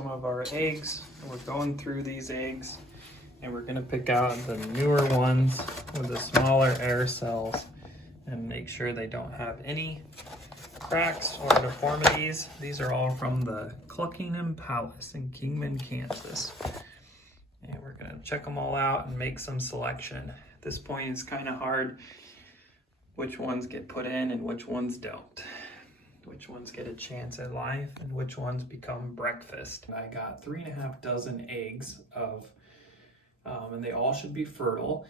some of our eggs. We're going through these eggs and we're gonna pick out the newer ones with the smaller air cells and make sure they don't have any cracks or deformities. These are all from the Cluckingham Palace in Kingman, Kansas. And we're gonna check them all out and make some selection. At this point, it's kind of hard which ones get put in and which ones don't. Which ones get a chance at life and which ones become breakfast. I got 3.5 dozen eggs and they all should be fertile,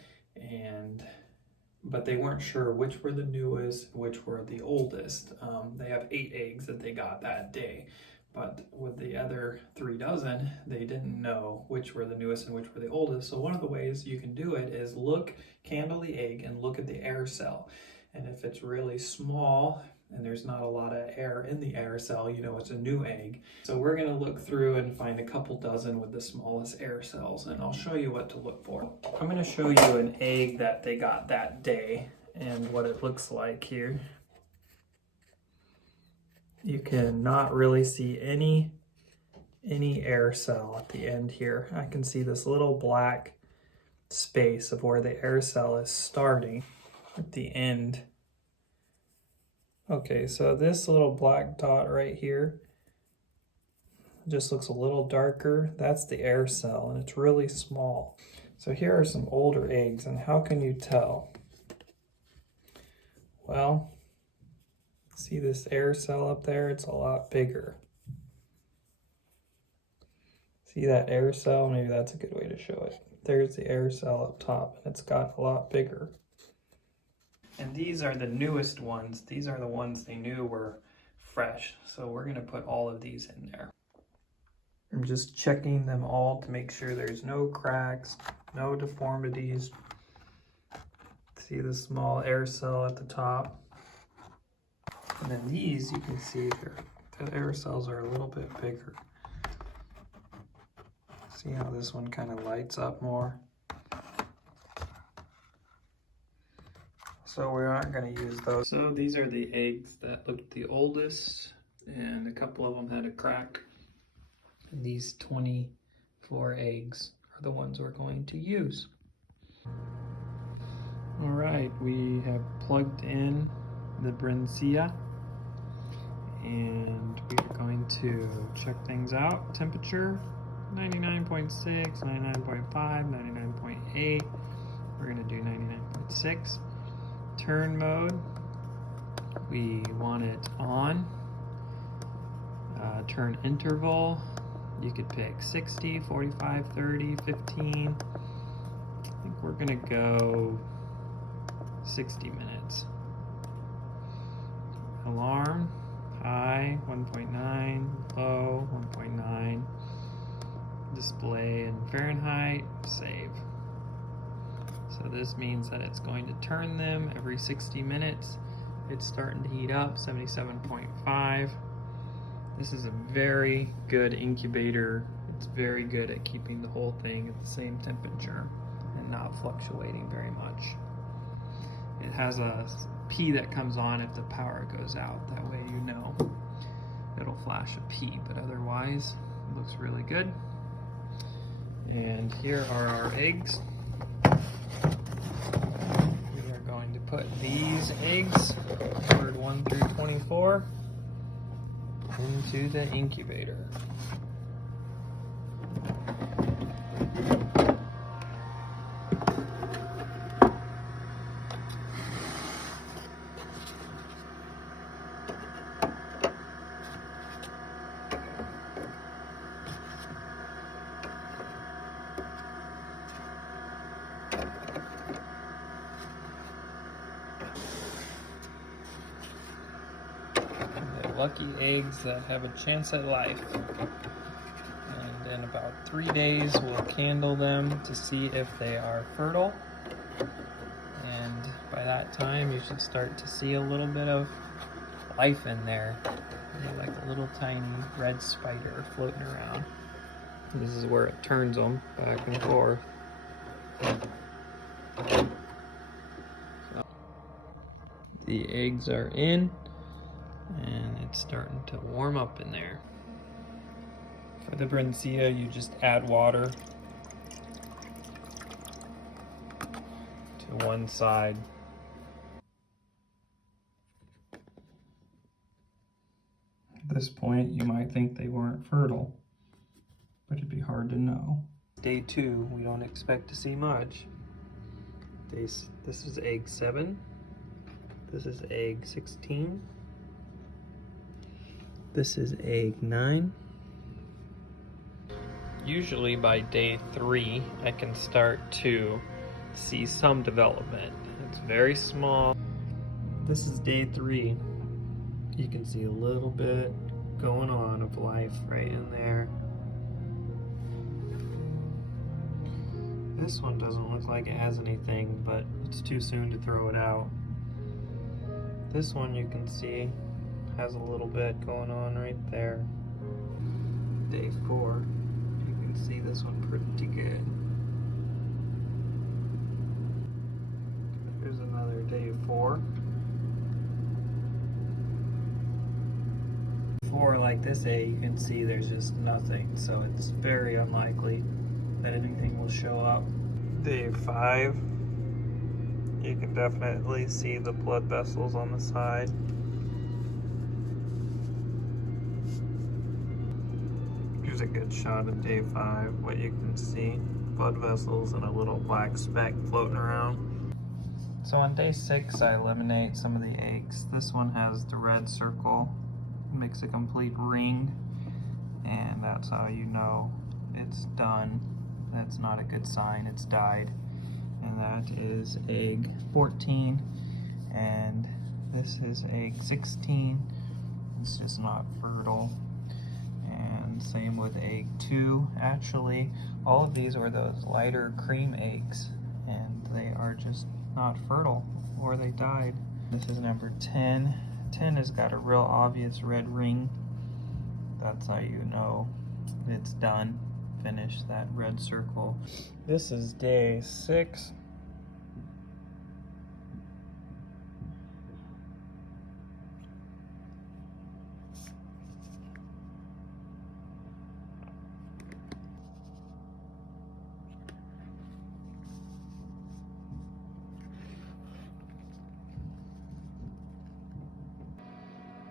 but they weren't sure which were the newest, which were the oldest. They have 8 eggs that they got that day, but with the other 3 dozen, they didn't know which were the newest and which were the oldest. So one of the ways you can do it is candle the egg and look at the air cell. And if it's really small and there's not a lot of air in the air cell, you know it's a new egg. So we're gonna look through and find a couple dozen with the smallest air cells, and I'll show you what to look for. I'm gonna show you an egg that they got that day and what it looks like here. You can not really see any air cell at the end here. I can see this little black space of where the air cell is starting at the end. Okay, so this little black dot right here just looks a little darker. That's the air cell, and it's really small. So here are some older eggs, and how can you tell? Well, see this air cell up there? It's a lot bigger. See that air cell? Maybe that's a good way to show it. There's the air cell up top, and it's got a lot bigger. And these are the newest ones. These are the ones they knew were fresh. So we're gonna put all of these in there. I'm just checking them all to make sure there's no cracks, no deformities. See the small air cell at the top. And then these, you can see the air cells are a little bit bigger. See how this one kind of lights up more? So we aren't going to use those. So these are the eggs that looked the oldest, and a couple of them had a crack. And these 24 eggs are the ones we're going to use. All right, we have plugged in the Brincia, and we are going to check things out. Temperature, 99.6, 99.5, 99.8. We're going to do 99.6. Turn mode, we want it on. Turn interval, you could pick 60, 45, 30, 15. I think we're gonna go 60 minutes. Alarm, high, 1.9, low, 1.9. Display in Fahrenheit, save. So this means that it's going to turn them every 60 minutes. It's starting to heat up, 77.5. This is a very good incubator. It's very good at keeping the whole thing at the same temperature and not fluctuating very much. It has a P that comes on if the power goes out. That way you know it'll flash a P, but otherwise it looks really good. And here are our eggs. Put these eggs, numbered 1 through 24, into the incubator. Lucky eggs that have a chance at life. And in about 3 days, we'll candle them to see if they are fertile. And by that time, you should start to see a little bit of life in there. Like a little tiny red spider floating around. This is where it turns them back and forth. So, the eggs are in. And it's starting to warm up in there. For the Brincia, you just add water to one side. At this point, you might think they weren't fertile, but it'd be hard to know. Day 2, we don't expect to see much. This is egg 7. This is egg 16. This is egg 9. Usually by day 3, I can start to see some development. It's very small. This is day 3. You can see a little bit going on of life right in there. This one doesn't look like it has anything, but it's too soon to throw it out. This one you can see has a little bit going on right there. Day 4, you can see this one pretty good. Here's another day 4. 4 like this A, you can see there's just nothing, so it's very unlikely that anything will show up. Day 5, you can definitely see the blood vessels on the side. Here's a good shot of day 5, what you can see. Blood vessels and a little black speck floating around. So on day 6, I eliminate some of the eggs. This one has the red circle, makes a complete ring, and that's how you know it's done. That's not a good sign, it's died. And that is egg 14, and this is egg 16. It's just not fertile. And same with egg 2. Actually, all of these are those lighter cream eggs, and they are just not fertile, or they died. This is number 10. 10 has got a real obvious red ring. That's how you know it's done. Finish that red circle. This is day 6.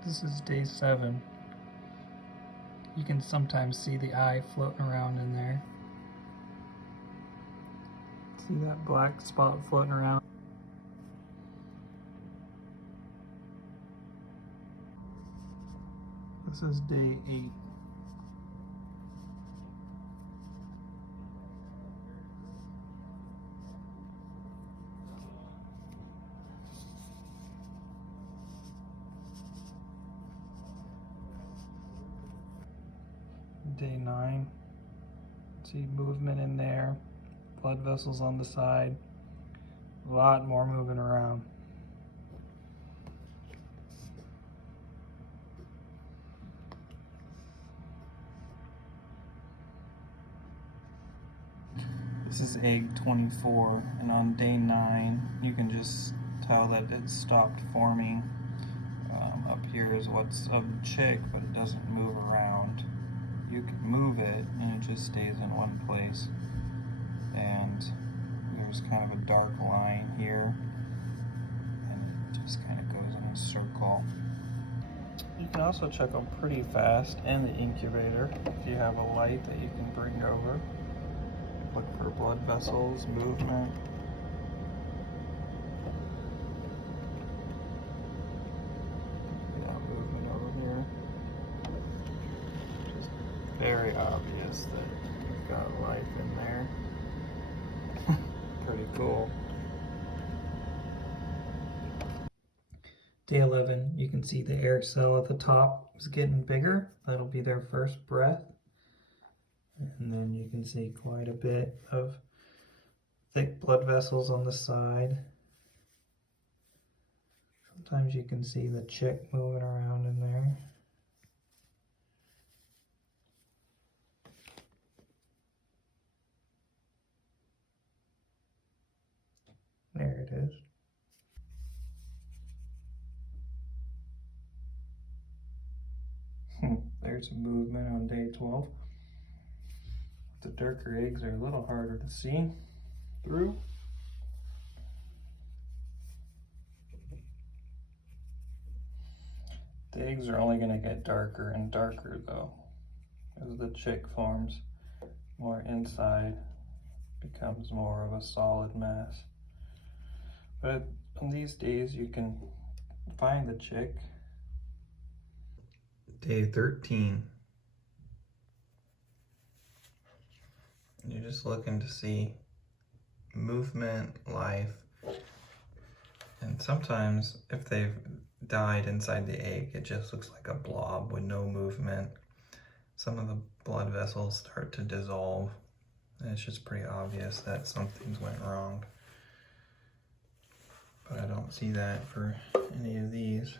This is day 7. You can sometimes see the eye floating around in there. See that black spot floating around? This is day 8. Day 9. See movement in there, blood vessels on the side, a lot more moving around. This is egg 24, and on day 9, you can just tell that it stopped forming. Up here is what's of the chick, but it doesn't move around. You can move it, and it just stays in one place. And there's kind of a dark line here, and it just kind of goes in a circle. You can also check them pretty fast in the incubator if you have a light that you can bring over. Look for blood vessels, movement. Yeah, movement over here. Just very obvious that you've got life in there. Pretty cool. Day 11, you can see the air cell at the top is getting bigger. That'll be their first breath. And then you can see quite a bit of thick blood vessels on the side. Sometimes you can see the chick moving around in there. There it is. There's a movement on day 12. The darker eggs are a little harder to see through. The eggs are only going to get darker and darker though, as the chick forms more inside, becomes more of a solid mass. But on these days you can find the chick. Day 13. You're just looking to see movement, life, and sometimes if they've died inside the egg, it just looks like a blob with no movement. Some of the blood vessels start to dissolve, and it's just pretty obvious that something's went wrong. But I don't see that for any of these.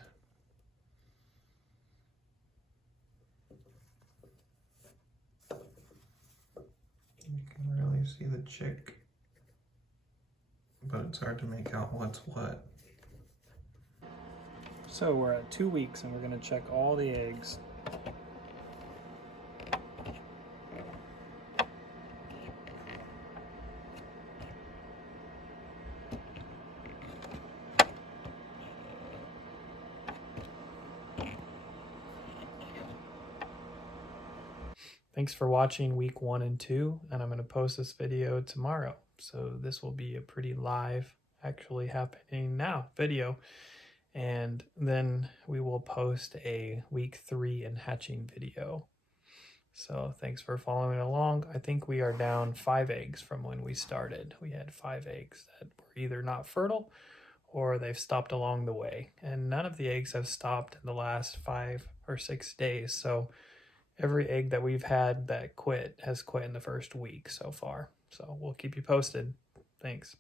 You can really see the chick, but it's hard to make out what's what. So we're at 2 weeks and we're going to check all the eggs. Thanks for watching week 1 and 2, and I'm going to post this video tomorrow. So this will be a pretty live, actually happening now video. And then we will post a week 3 and hatching video. So thanks for following along. I think we are down 5 eggs from when we started. We had 5 eggs that were either not fertile or they've stopped along the way. And none of the eggs have stopped in the last 5 or 6 days. So every egg that we've had that quit has quit in the first week so far. So we'll keep you posted. Thanks.